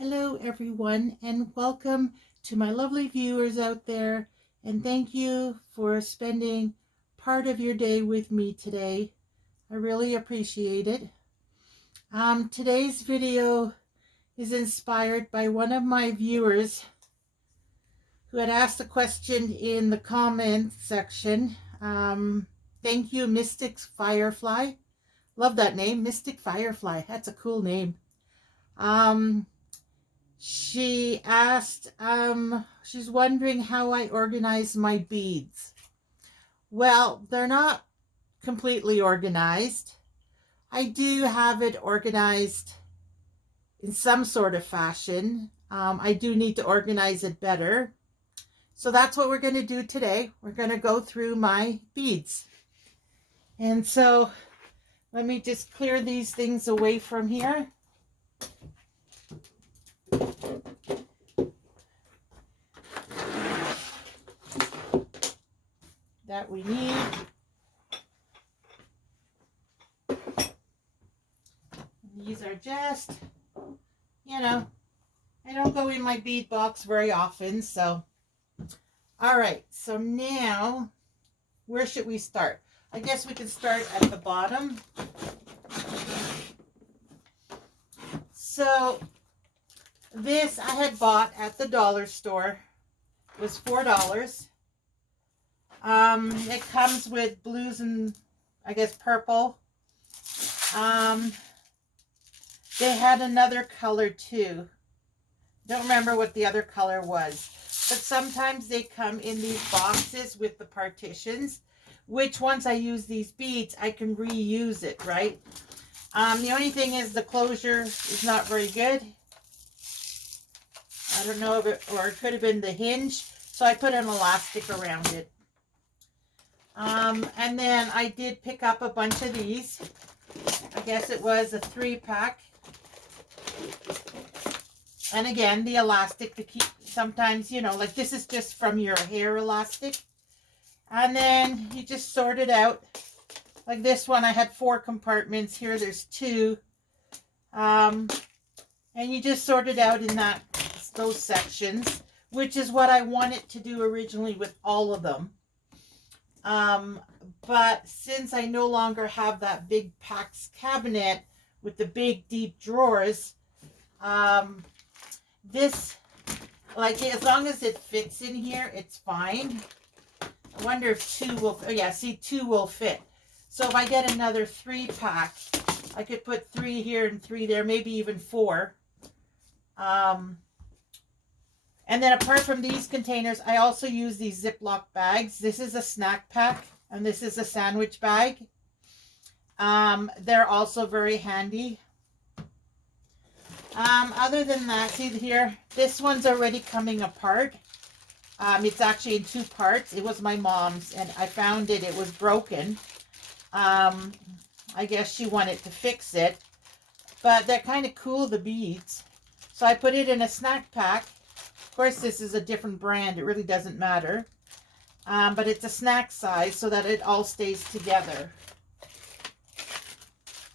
Hello everyone, and welcome to my lovely viewers out there, and thank you for spending part of your day with me today. I really appreciate it. Today's video is inspired by one of my viewers who had asked a question in the comment section. Thank you, Mystic Firefly. Love that name, Mystic Firefly. That's a cool name. She asked, she's wondering how I organize my beads. Well, they're not completely organized. I do have it organized in some sort of fashion. I do need to organize it better. So that's what we're going to do today. We're going to go through my beads. And so let me just clear these things away from here. That we need. These are just, I don't go in my bead box very often, so. All right, so now, where should we start? I guess we can start at the bottom. So, this I had bought at the dollar store. It was $4. It comes with blues and I guess purple. They had another color too. Don't remember what the other color was. But sometimes they come in these boxes with the partitions, which once I use these beads, I can reuse it, right? The only thing is the closure is not very good. I don't know if it, or it could have been the hinge. So I put an elastic around it. And then I did pick up a bunch of these. I guess it was a 3-pack. And again, the elastic to keep, sometimes, like this is just from your hair elastic. And then you just sort it out. Like this one, I had 4 compartments. Here, there's 2. And you just sort it out in those sections, which is what I wanted to do originally with all of them. But since I no longer have that big PAX cabinet with the big deep drawers, this, like, as long as it fits in here, it's fine. I wonder if 2 will, oh yeah, see, 2 will fit. So if I get another 3-pack, I could put 3 here and 3 there, maybe even 4. And then apart from these containers, I also use these Ziploc bags. This is a snack pack, and this is a sandwich bag. They're also very handy. Other than that, see here, this one's already coming apart. It's actually in 2 parts. It was my mom's, and I found it. It was broken. I guess she wanted to fix it. But they're kind of cool, the beads. So I put it in a snack pack. Of course, this is a different brand. It really doesn't matter. But it's a snack size so that it all stays together.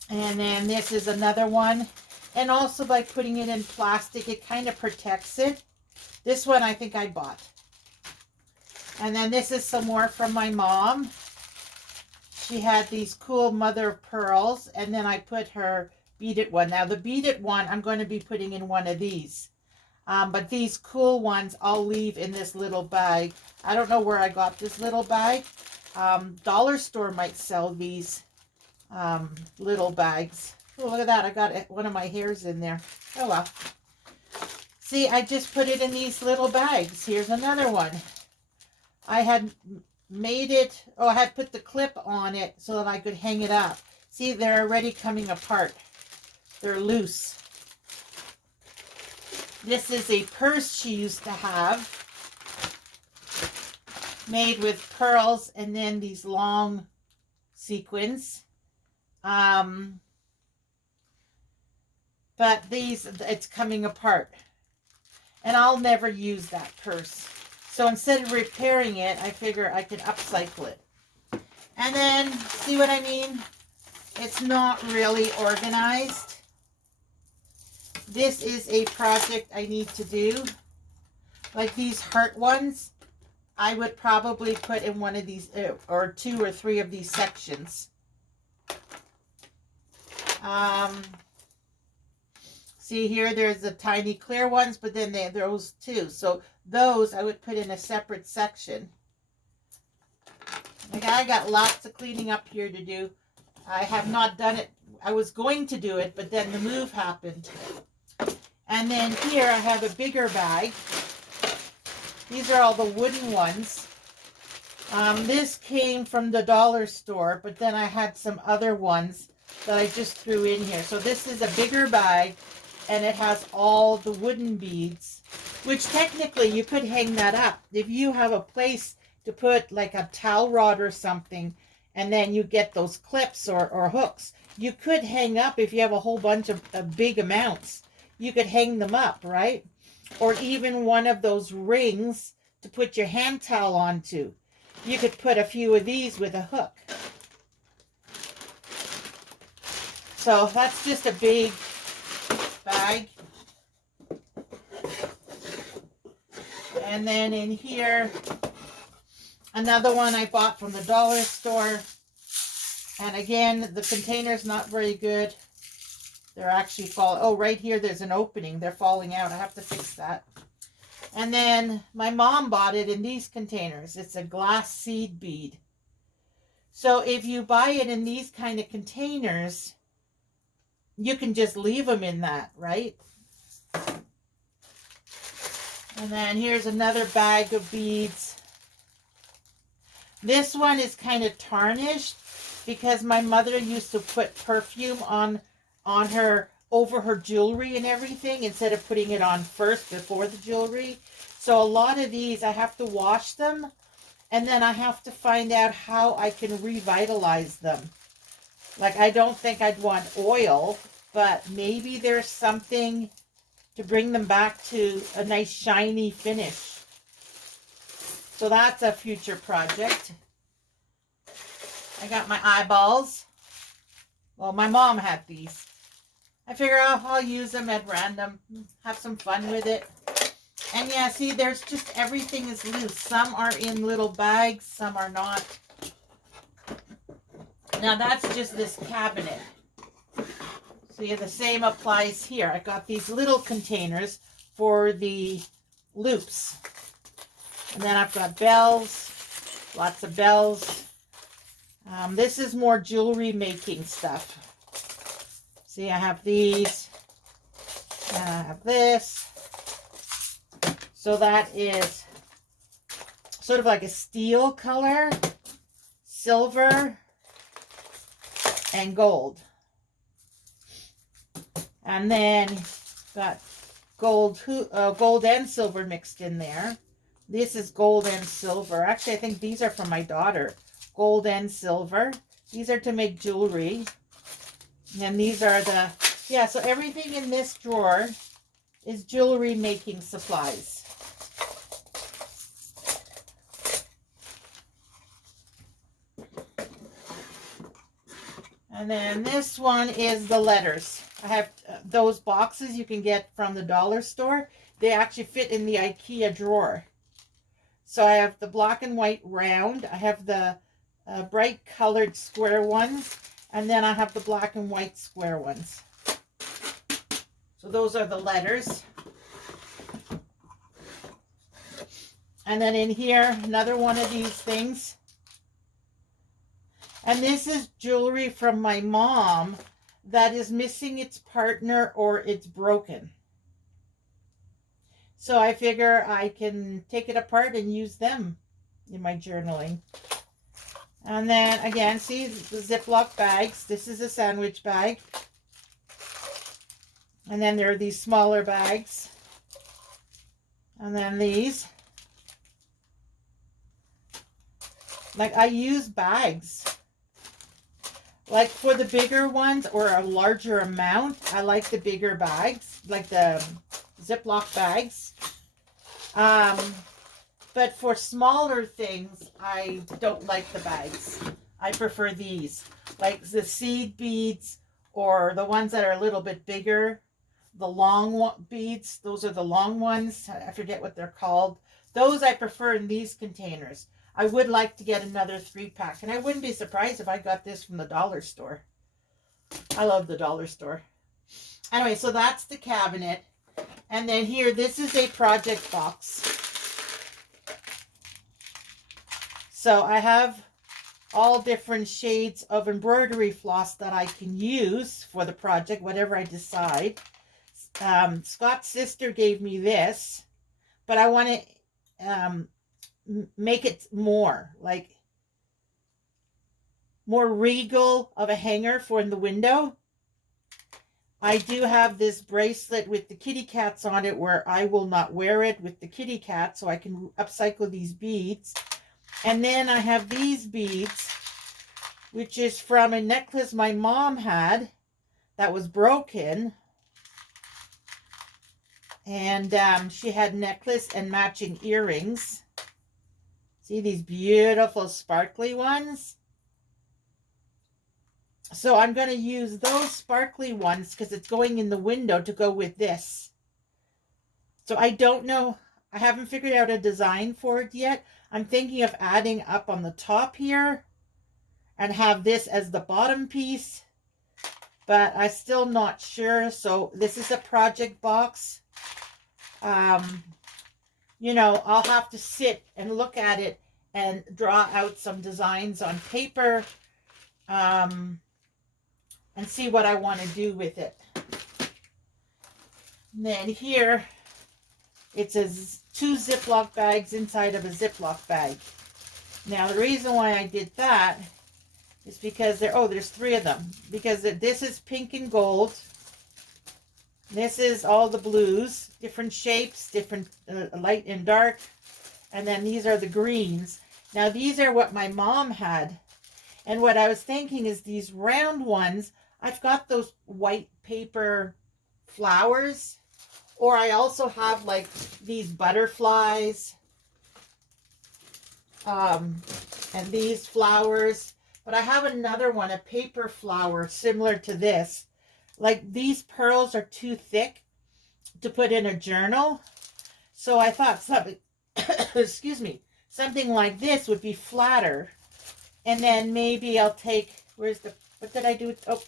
And then this is another one. And also by putting it in plastic, it kind of protects it. This one I think I bought. And then this is some more from my mom. She had these cool mother of pearls. And then I put her beaded one. Now the beaded one, I'm going to be putting in one of these. But these cool ones I'll leave in this little bag. I don't know where I got this little bag. Dollar store might sell these little bags. Oh, look at that. I got one of my hairs in there. Oh, well. See, I just put it in these little bags. Here's another one. I had made it, I had put the clip on it so that I could hang it up. See, they're already coming apart. They're loose. This is a purse she used to have, made with pearls and then these long sequins. But it's coming apart. And I'll never use that purse. So instead of repairing it, I figure I could upcycle it. And then, see what I mean? It's not really organized. this is a project I need to do. Like these heart ones, I would probably put in one of these, or 2 or 3 of these sections. See here, there's the tiny clear ones, but then those too. So those I would put in a separate section. Like I got lots of cleaning up here to do. I have not done it. I was going to do it, but then the move happened. And then here I have a bigger bag. These are all the wooden ones. This came from the dollar store, but then I had some other ones that I just threw in here. So this is a bigger bag, and it has all the wooden beads, which technically you could hang that up. If you have a place to put like a towel rod or something, and then you get those clips or hooks, you could hang up, if you have a whole bunch of big amounts, you could hang them up, right? Or even one of those rings to put your hand towel onto. You could put a few of these with a hook. So that's just a big bag. And then in here, another one I bought from the dollar store. And again, the container's not very good. They're actually falling. Oh, right here, there's an opening. They're falling out. I have to fix that. And then my mom bought it in these containers. It's a glass seed bead. So if you buy it in these kind of containers, you can just leave them in that, right? And then here's another bag of beads. This one is kind of tarnished because my mother used to put perfume on her, over her jewelry and everything, instead of putting it on first before the jewelry. So a lot of these, I have to wash them, and then I have to find out how I can revitalize them. Like, I don't think I'd want oil, but maybe there's something to bring them back to a nice shiny finish. So that's a future project. I got my eyeballs. Well, my mom had these. I figure I'll use them at random, have some fun with it. And yeah, see, there's just, everything is loose. Some are in little bags, some are not. Now that's just this cabinet. So yeah, the same applies here. I got these little containers for the loops. And then I've got bells, lots of bells. This is more jewelry making stuff. See, I have these, and I have this. So that is sort of like a steel color, silver, and gold. And then got gold and silver mixed in there. This is gold and silver. Actually, I think these are from my daughter. Gold and silver. These are to make jewelry. And these are the, yeah, so everything in this drawer is jewelry making supplies. And then this one is the letters. I have those boxes you can get from the dollar store. They actually fit in the IKEA drawer. So I have the black and white round. I have the bright colored square ones. And then I have the black and white square ones. So those are the letters. And then in here, another one of these things. And this is jewelry from my mom that is missing its partner or it's broken. So I figure I can take it apart and use them in my journaling. And then again, see the Ziploc bags. This is a sandwich bag. And then there are these smaller bags. And then these. Like, I use bags. Like for the bigger ones or a larger amount, I like the bigger bags, like the Ziploc bags. But for smaller things, I don't like the bags. I prefer these, like the seed beads or the ones that are a little bit bigger. the long beads. Those are the long ones. I forget what they're called. Those I prefer in these containers. I would like to get another 3-pack, and I wouldn't be surprised if I got this from the dollar store. I love the dollar store. Anyway, so that's the cabinet. And then here, this is a project box. So I have all different shades of embroidery floss that I can use for the project, whatever I decide. Scott's sister gave me this, but I want to make it more regal of a hanger for in the window. I do have this bracelet with the kitty cats on it where I will not wear it with the kitty cat, so I can upcycle these beads. And then I have these beads, which is from a necklace my mom had that was broken. And she had necklace and matching earrings. See these beautiful sparkly ones? So I'm going to use those sparkly ones because it's going in the window to go with this. So I don't know. I haven't figured out a design for it yet. I'm thinking of adding up on the top here and have this as the bottom piece, but I'm still not sure. So this is a project box. You know, I'll have to sit and look at it and draw out some designs on paper, and see what I want to do with it. And then here, it says 2 Ziploc bags inside of a Ziploc bag. Now, the reason why I did that is because there's 3 of them. Because this is pink and gold. This is all the blues, different shapes, different light and dark. And then these are the greens. Now, these are what my mom had. And what I was thinking is these round ones, I've got those white paper flowers. Or I also have like these butterflies and these flowers. But I have another one, a paper flower similar to this. Like these pearls are too thick to put in a journal. So I thought something, excuse me, something like this would be flatter. And then maybe I'll take, what did I do? Oh,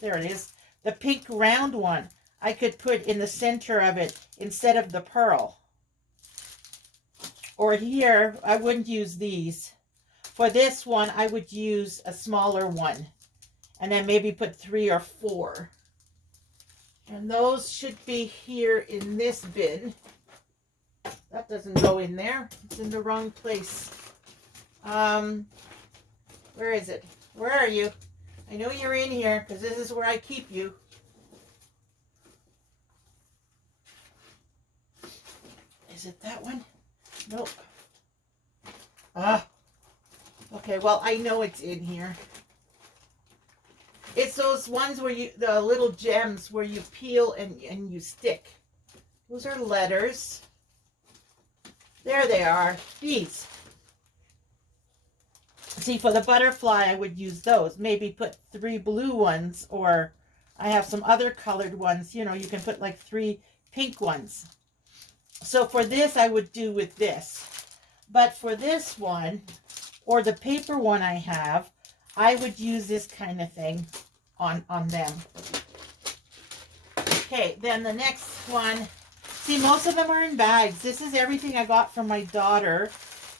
there it is. The pink round one. I could put in the center of it instead of the pearl. Or here, I wouldn't use these. For this one, I would use a smaller one. And then maybe put 3 or 4. And those should be here in this bin. That doesn't go in there. It's in the wrong place. Where is it? Where are you? I know you're in here because this is where I keep you. Is it that one? Nope. Okay, well, I know it's in here. It's those ones where the little gems where you peel and you stick. Those are letters. There they are. These. See, for the butterfly, I would use those. Maybe put 3 blue ones, or I have some other colored ones. You know, you can put like 3 pink ones. So for this, I would do with this. But for this one, or the paper one I have, I would use this kind of thing on them. Okay, then the next one. See, most of them are in bags. This is everything I got from my daughter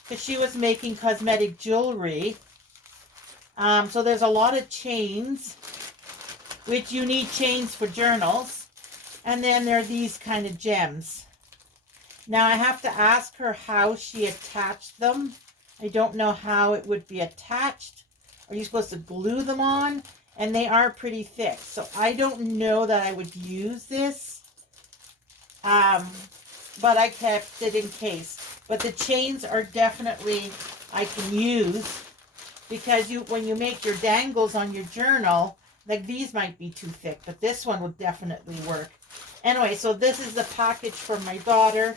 because she was making cosmetic jewelry. So there's a lot of chains, which you need chains for journals. And then there are these kind of gems. Now I have to ask her how she attached them. I don't know how it would be attached. Are you supposed to glue them on? And they are pretty thick. So I don't know that I would use this. But I kept it in case. But the chains are definitely, I can use. Because when you make your dangles on your journal, like these might be too thick. But this one would definitely work. Anyway, so this is the package for my daughter.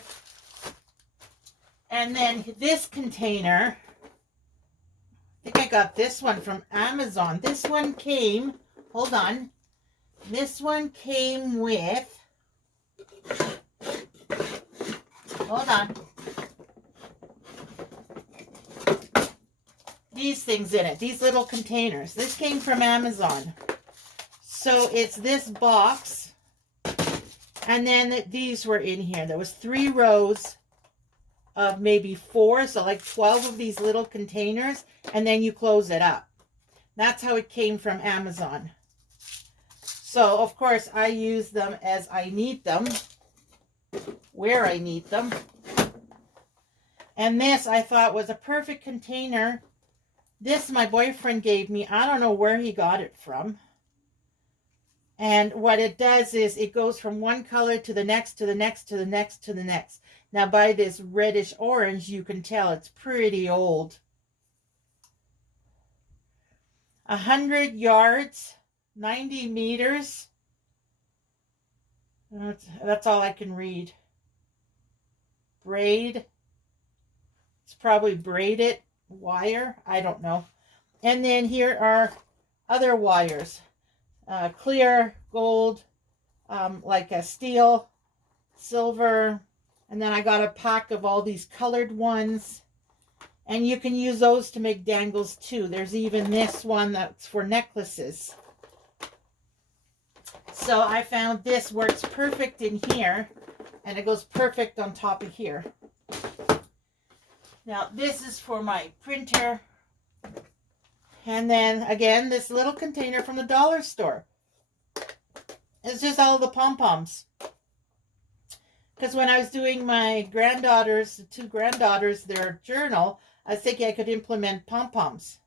And then this container, I think I got this one from Amazon. This one came, hold on. This one came with Hold on. These things in it, these little containers. This came from Amazon. So it's this box, and then these were in here. There was 3 rows of maybe 4, so like 12 of these little containers, and then you close it up. That's how it came from Amazon. So of course I use them as I need them, where I need them. And this I thought was a perfect container. This my boyfriend gave me. I don't know where he got it from. And what it does is it goes from one color to the next, to the next, to the next, to the next. Now by this reddish orange, you can tell it's pretty old. 100 yards, 90 meters. That's all I can read. Braid. It's probably braided wire. I don't know. And then here are other wires. Clear, gold, like a steel, silver. And then I got a pack of all these colored ones. And you can use those to make dangles too. There's even this one that's for necklaces. So I found this works perfect in here. And it goes perfect on top of here. Now this is for my printer. And then again, this little container from the dollar store. It's just all the pom-poms. Because when I was doing my granddaughters, the 2 granddaughters, their journal, I was thinking I could implement pom-poms.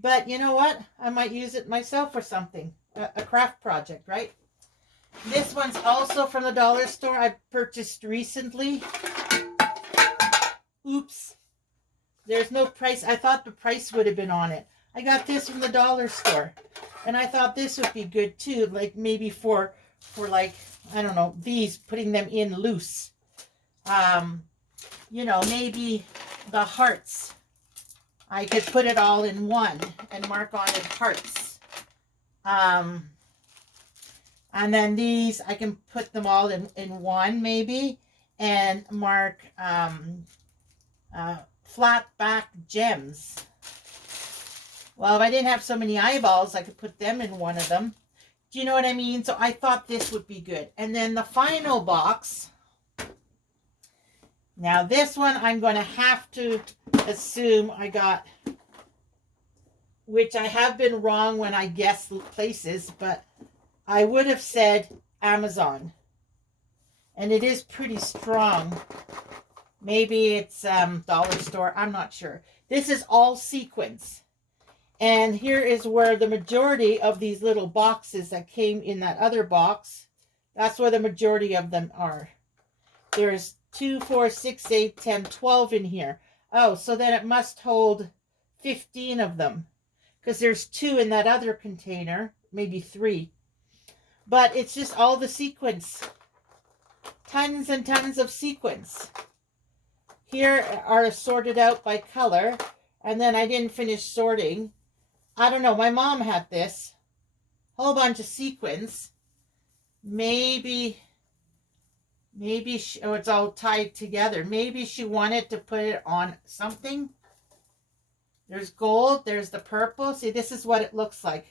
But you know what? I might use it myself for something. A craft project, right? This one's also from the dollar store. I purchased recently. Oops. There's no price. I thought the price would have been on it. I got this from the dollar store. And I thought this would be good too. Like maybe for like, I don't know, these, putting them in loose. You know, maybe the hearts. I could put it all in one and mark on it hearts. And then these, I can put them all in one maybe. And mark flat back gems. Well, if I didn't have so many eyeballs, I could put them in one of them. Do you know what I mean? So I thought this would be good. And then the final box. Now this one I'm going to have to assume I got, which I have been wrong when I guess places, but I would have said Amazon. And it is pretty strong. Maybe it's dollar store. I'm not sure. This is all sequins. And here is where the majority of these little boxes that came in that other box, that's where the majority of them are. There's 2, 4, 6, 8, 10, 12 in here. Oh, so then it must hold 15 of them. Because there's 2 in that other container, maybe 3. But it's just all the sequins. Tons and tons of sequins. Here are sorted out by color. And then I didn't finish sorting. I don't know. My mom had this. Whole bunch of sequins. Maybe she, oh, it's all tied together. Maybe she wanted to put it on something. There's gold. There's the purple. See, this is what it looks like.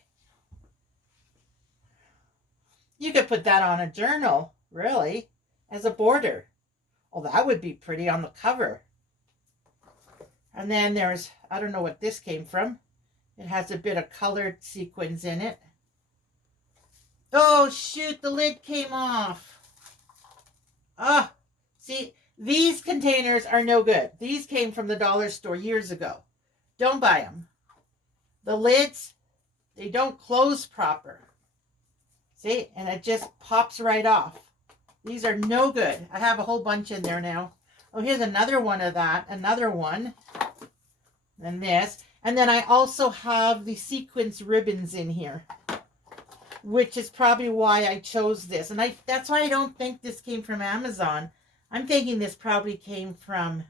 You could put that on a journal, really, as a border. Oh, that would be pretty on the cover. And then there's, I don't know what this came from. It has a bit of colored sequins in it. Oh, shoot, the lid came off. Ah, see, these containers are no good. These came from the dollar store years ago. Don't buy them. The lids, they don't close proper. See, and it just pops right off. These are no good. I have a whole bunch in there now. Oh, here's another one of that. Another one. And this. And then I also have the sequins ribbons in here, which is probably why I chose this. And that's why I don't think this came from Amazon. I'm thinking this probably came from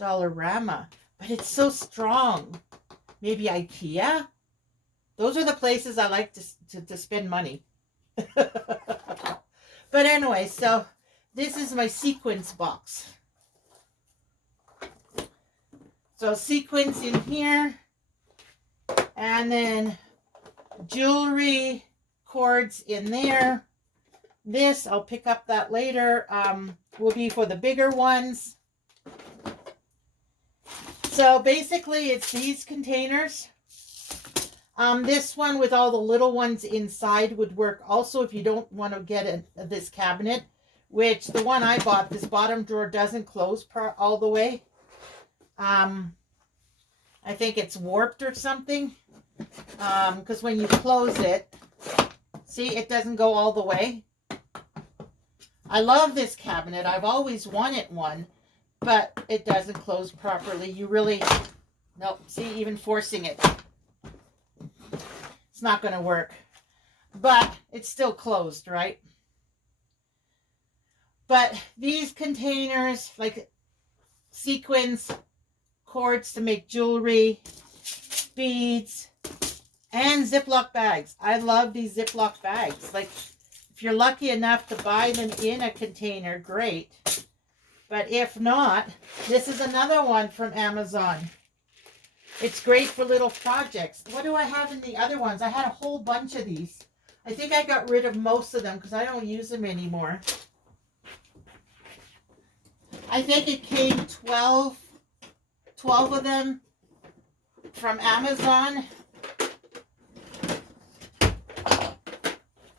Dollarama. But it's so strong. Maybe IKEA? Those are the places I like to spend money. But anyway, so this is my sequins box. So sequins in here, and then jewelry cords in there. This, I'll pick up that later, will be for the bigger ones. So basically it's these containers. This one with all the little ones inside would work also if you don't want to get this cabinet, which the one I bought, this bottom drawer doesn't close all the way. I think it's warped or something, because when you close it, see, it doesn't go all the way. I love this cabinet. I've always wanted one, but it doesn't close properly. You really, nope, see, even forcing it, it's not going to work. But it's still closed, right? But these containers, like sequins, cords to make jewelry, beads, and Ziploc bags. I love these Ziploc bags. Like, if you're lucky enough to buy them in a container, great. But if not, this is another one from Amazon. It's great for little projects. What do I have in the other ones? I had a whole bunch of these. I think I got rid of most of them because I don't use them anymore. I think it came 12 of them from Amazon.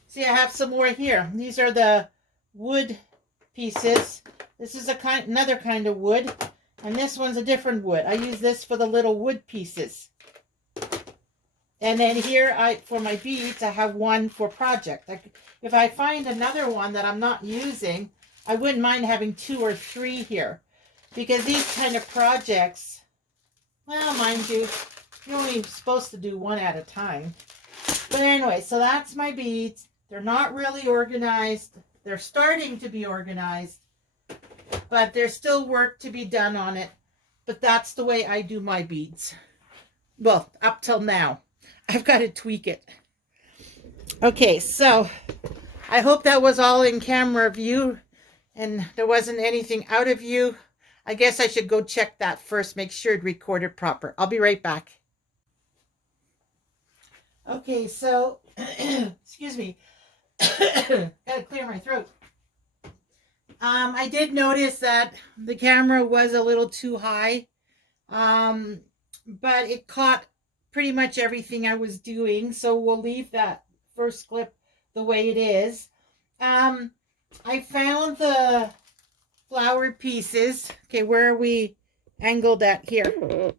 See, I have some more here. These are the wood pieces. This is another kind of wood, and this one's a different wood. I use this for the little wood pieces. And then here, for my beads, I have one for project. If I find another one that I'm not using, I wouldn't mind having 2 or 3 here. Because these kind of projects, well, mind you, you're only supposed to do one at a time. But anyway, so that's my beads. They're not really organized. They're starting to be organized. But there's still work to be done on it. But that's the way I do my beads. Well, up till now. I've got to tweak it. Okay, so I hope that was all in camera view and there wasn't anything out of view. I guess I should go check that first, make sure it recorded proper. I'll be right back. Okay, so, excuse me. Gotta clear my throat. I did notice that the camera was a little too high, but it caught pretty much everything I was doing, so we'll leave that first clip the way it is. I found the flower pieces. Okay, where are we angled at here?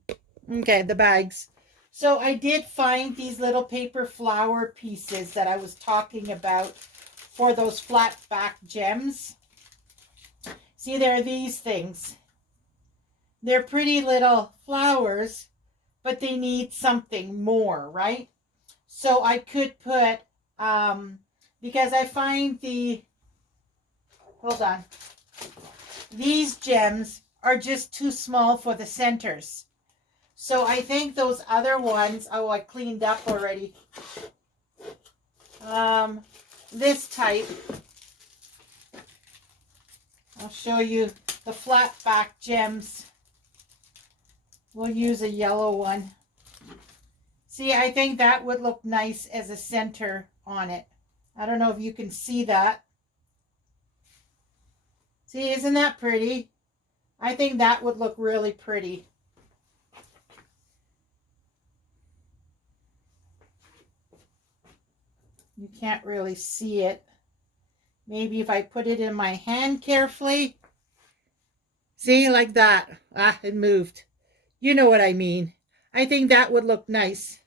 Okay, the bags. So I did find these little paper flower pieces that I was talking about for those flat back gems. See, there are these things. They're pretty little flowers, but they need something more, right? So I could put, because I find hold on, these gems are just too small for the centers. So I think those other ones, oh, I cleaned up already. This type, I'll show you the flat back gems. We'll use a yellow one. See, I think that would look nice as a center on it. I don't know if you can see that. See, isn't that pretty? I think that would look really pretty. You can't really see it. Maybe if I put it in my hand carefully. See, like that. Ah, it moved. You know what I mean. I think that would look nice.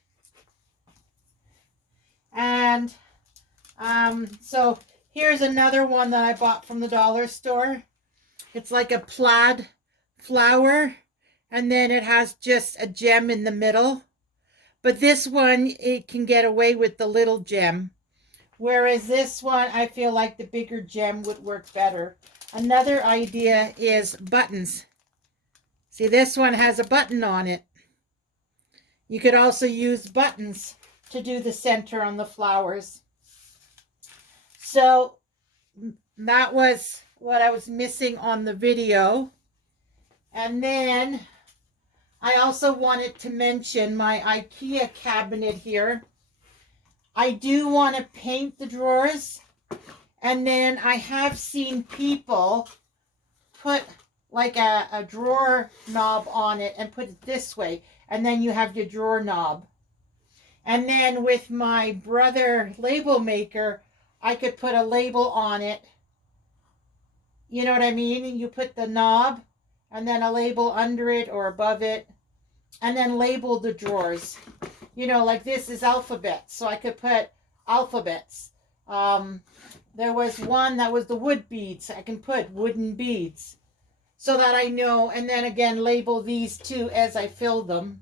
And so here's another one that I bought from the dollar store. It's like a plaid flower, and then it has just a gem in the middle. But this one, it can get away with the little gem. Whereas this one, I feel like the bigger gem would work better. Another idea is buttons. See, this one has a button on it. You could also use buttons to do the center on the flowers. So that was what I was missing on the video. And then I also wanted to mention my IKEA cabinet here. I do want to paint the drawers. And then I have seen people put like a drawer knob on it and put it this way. And then you have your drawer knob. And then with my brother label maker, I could put a label on it. You know what I mean? And you put the knob and then a label under it or above it. And then label the drawers. You know, like this is alphabets. So I could put alphabets. There was one that was the wood beads. I can put wooden beads so that I know. And then again, label these two as I fill them.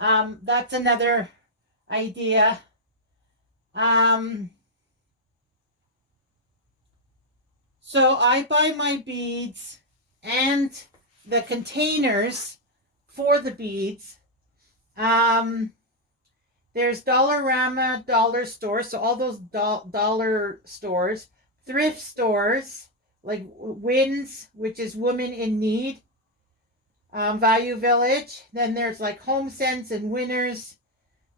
That's another idea. So I buy my beads and the containers for the beads. There's Dollarama, dollar stores, so all those dollar stores, thrift stores like Wins, which is Women in Need, Value Village. Then there's like Home Sense and Winners.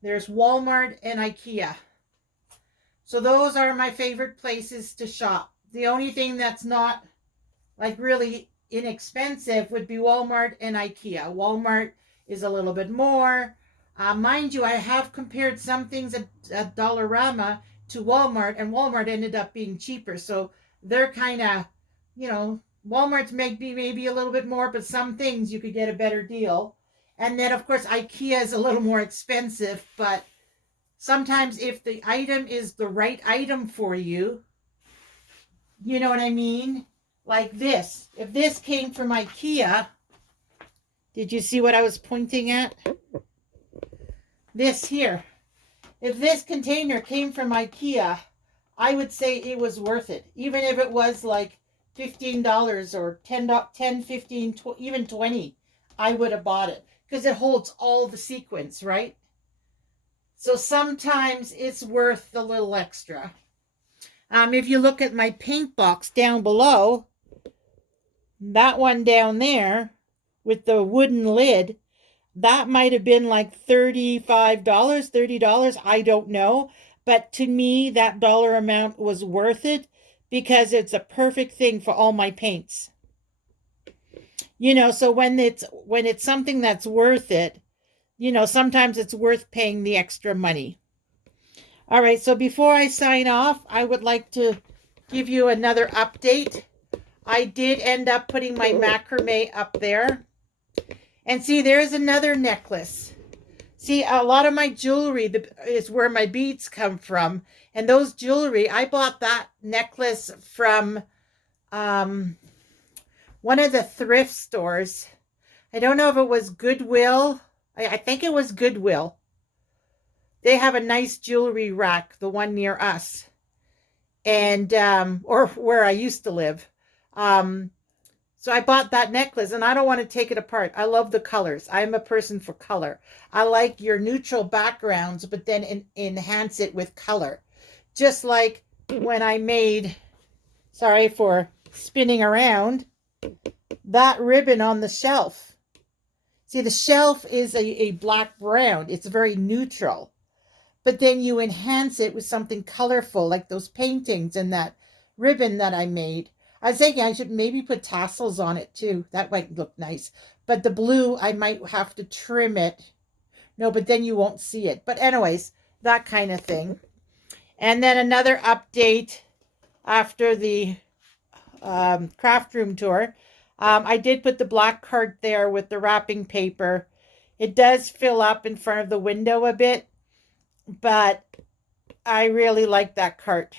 There's Walmart and IKEA. So those are my favorite places to shop. The only thing that's not like really inexpensive would be Walmart and IKEA. Walmart is a little bit more. Mind you, I have compared some things at Dollarama to Walmart, and Walmart ended up being cheaper. So they're kind of, you know, Walmart's maybe a little bit more, but some things you could get a better deal. And then, of course, IKEA is a little more expensive, but sometimes if the item is the right item for you, you know what I mean? Like this. If this came from IKEA, did you see what I was pointing at? This here. If this container came from IKEA, I would say it was worth it. Even if it was like $15 or $10, 15, even 20, I would have bought it. Because it holds all the sequins, right? So sometimes it's worth the little extra. If you look at my paint box down below, that one down there with the wooden lid, that might have been like $35, $30. I don't know. But to me, that dollar amount was worth it because it's a perfect thing for all my paints. You know, so when it's something that's worth it, you know, sometimes it's worth paying the extra money. All right, so before I sign off, I would like to give you another update. I did end up putting my macrame up there. And see, there's another necklace. See, a lot of my jewelry is where my beads come from. And those jewelry, I bought that necklace from one of the thrift stores. I don't know if it was Goodwill. I think it was Goodwill. They have a nice jewelry rack, the one near us. And, or where I used to live. So I bought that necklace and I don't want to take it apart. I love the colors. I'm a person for color. I like your neutral backgrounds, but then enhance it with color. Just like when I made, sorry for spinning around, that ribbon on the shelf. See, the shelf is a black brown. It's very neutral. But then you enhance it with something colorful, like those paintings and that ribbon that I made. I was thinking I should maybe put tassels on it too. That might look nice. But the blue, I might have to trim it. No, but then you won't see it. But anyways, that kind of thing. And then another update after the craft room tour. I did put the black cart there with the wrapping paper. It does fill up in front of the window a bit. But I really like that cart.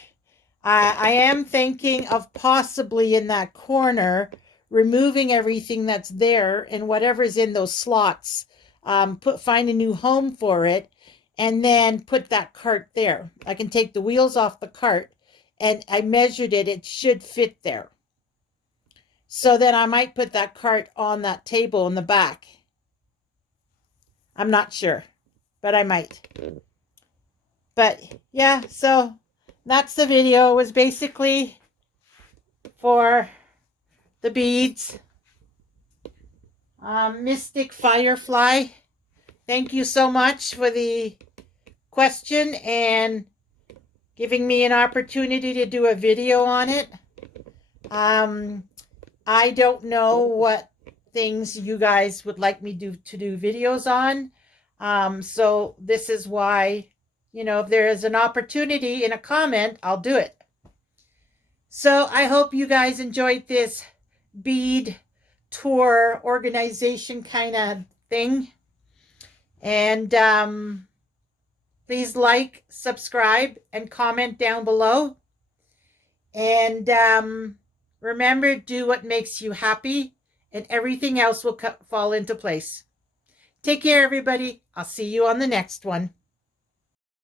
I am thinking of possibly in that corner removing everything that's there and whatever's in those slots. Find a new home for it and then put that cart there. I can take the wheels off the cart and I measured it. It should fit there. So then I might put that cart on that table in the back. I'm not sure, but I might. But yeah, so that's the video. It was basically for the beads. Mystic Firefly, thank you so much for the question and giving me an opportunity to do a video on it. I don't know what things you guys would like me to do videos on. So this is why, if there is an opportunity in a comment, I'll do it. So I hope you guys enjoyed this bead tour organization kind of thing. And please like, subscribe, and comment down below. And remember, do what makes you happy, and everything else will fall into place. Take care, everybody. I'll see you on the next one.